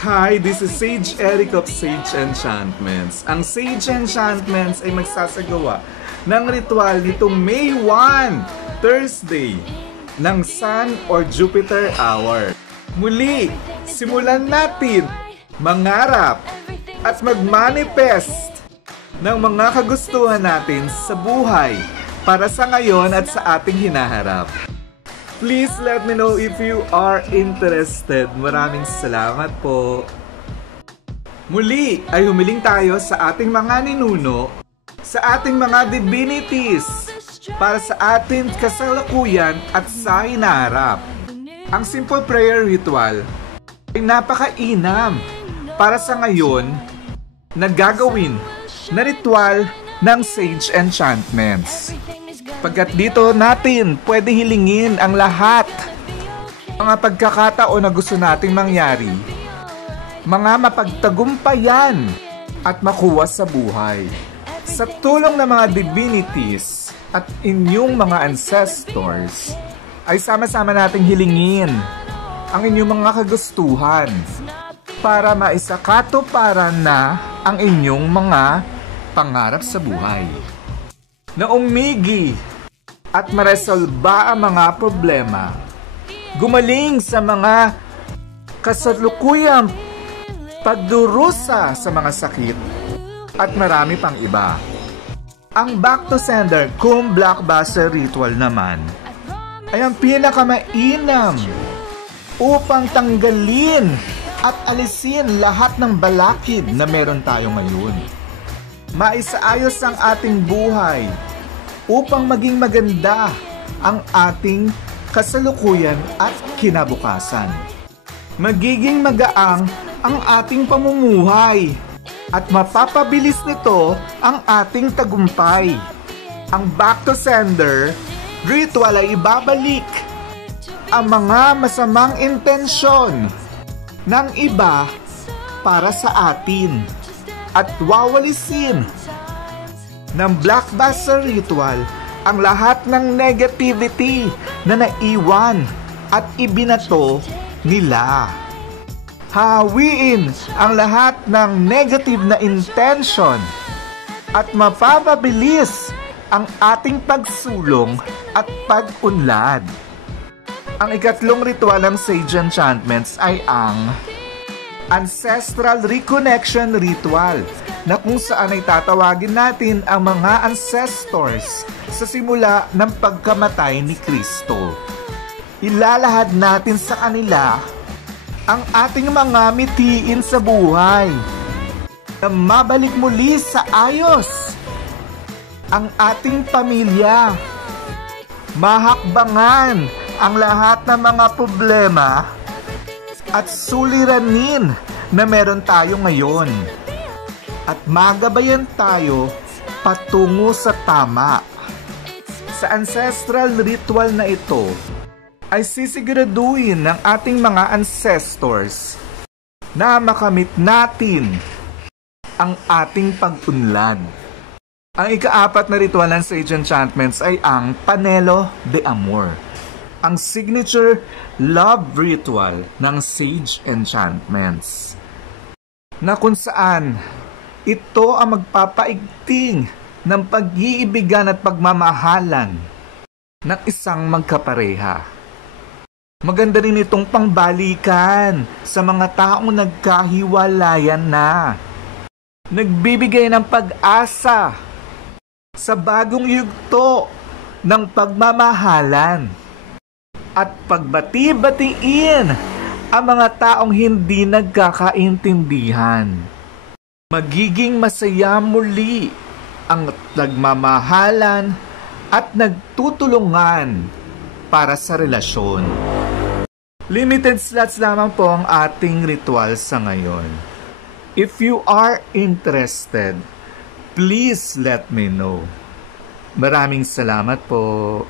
Hi, this is Sage Eric of Sage Enchantments. Ang Sage Enchantments ay magsasagawa ng ritual nitong May 1, Thursday, ng Sun or Jupiter Hour. Muli, simulan natin mangarap at mag-manifest ng mga kagustuhan natin sa buhay para sa ngayon at sa ating hinaharap. Please let me know if you are interested. Maraming salamat po. Muli ay humiling tayo sa ating mga ninuno, sa ating mga divinities, para sa ating kasalukuyan at sa hinaharap. Ang simple prayer ritual ay napakainam para sa ngayon na gagawin na ritual ng Sage Enchantments. Pagkat dito natin pwede hilingin ang lahat mga pagkakataon na gusto nating mangyari, mga mapagtagumpayan at makuha sa buhay. Sa tulong ng mga divinities at inyong mga ancestors, ay sama-sama nating hilingin ang inyong mga kagustuhan para maisakatuparan na ang inyong mga pangarap sa buhay. Na umigi at maresolba ang mga problema, gumaling sa mga kasalukuyang pagdurusa sa mga sakit, at marami pang iba. Ang back to sender kung blockbuster ritual naman ay ang pinakamainam upang tanggalin at alisin lahat ng balakid na meron tayo ngayon. Maisaayos ang ating buhay upang maging maganda ang ating kasalukuyan at kinabukasan. Magiging magaang ang ating pamumuhay at mapapabilis nito ang ating tagumpay. Ang back to sender ritual ay ibabalik ang mga masamang intensyon ng iba para sa atin at wawalisin ng blockbuster ritual ang lahat ng negativity na naiwan at ibinato nila. Hawiin ang lahat ng negative na intention at mapapabilis ang ating pagsulong at pag-unlad. Ang ikatlong ritual ng Sage Enchantments ay ang Ancestral Reconnection Ritual, na kung saan ay tatawagin natin ang mga ancestors sa simula ng pagkamatay ni Kristo. Ilalahad natin sa kanila ang ating mga mitiin sa buhay na mabalik muli sa ayos ang ating pamilya, mahakbangan ang lahat ng mga problema at suliranin na meron tayo ngayon, at magabayan tayo patungo sa tama. Sa ancestral ritual na ito ay sisiguraduhin ng ating mga ancestors na makamit natin ang ating pag-unlad. Ang ikaapat na ritual ng Sage Enchantments ay ang Panelo de Amor, ang signature love ritual ng Sage Enchantments, na kung saan ito ang magpapaigting ng pag-iibigan at pagmamahalan ng isang magkapareha. Maganda rin itong pangbalikan sa mga taong nagkahiwalayan na, nagbibigay ng pag-asa sa bagong yugto ng pagmamahalan at pagbati-batiin ang mga taong hindi nagkakaintindihan. Magiging masaya muli ang nagmamahalan at nagtutulungan para sa relasyon. Limited slots lamang po ang ating ritual sa ngayon. If you are interested, please let me know. Maraming salamat po.